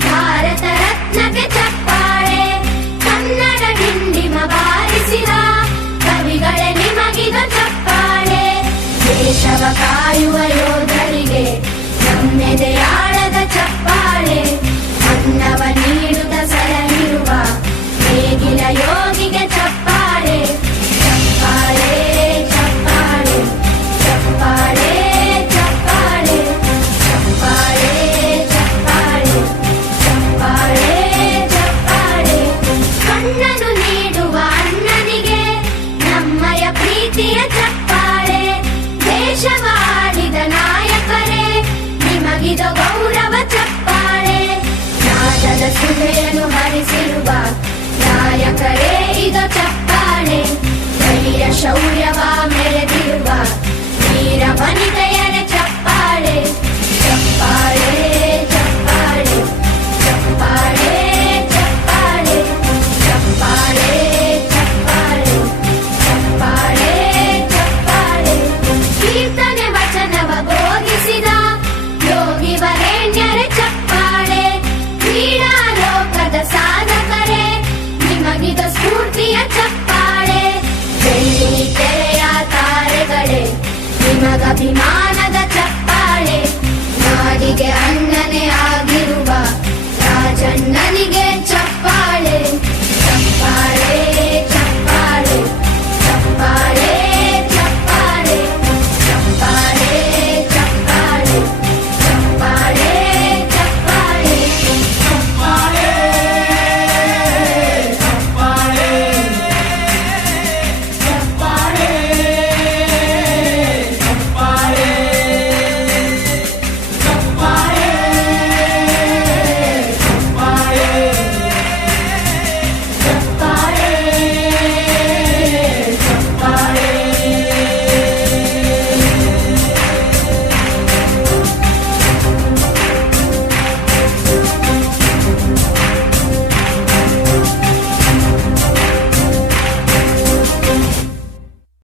ಭಾರತ ಚಪ್ಪಾಳೆ ಕನ್ನಡ ಕವಿಗಳೇ ಚಪ್ಪಾಳೆ. ದೇಶವ ಕಾಯುವ ಯೋಧರಿಗೆ ನಮ್ಮೆದೆ ಶೌರ್ಯವ ಮೆರೆದಿರುವ ವೀರ ವನಿತೆ మనదభిమాన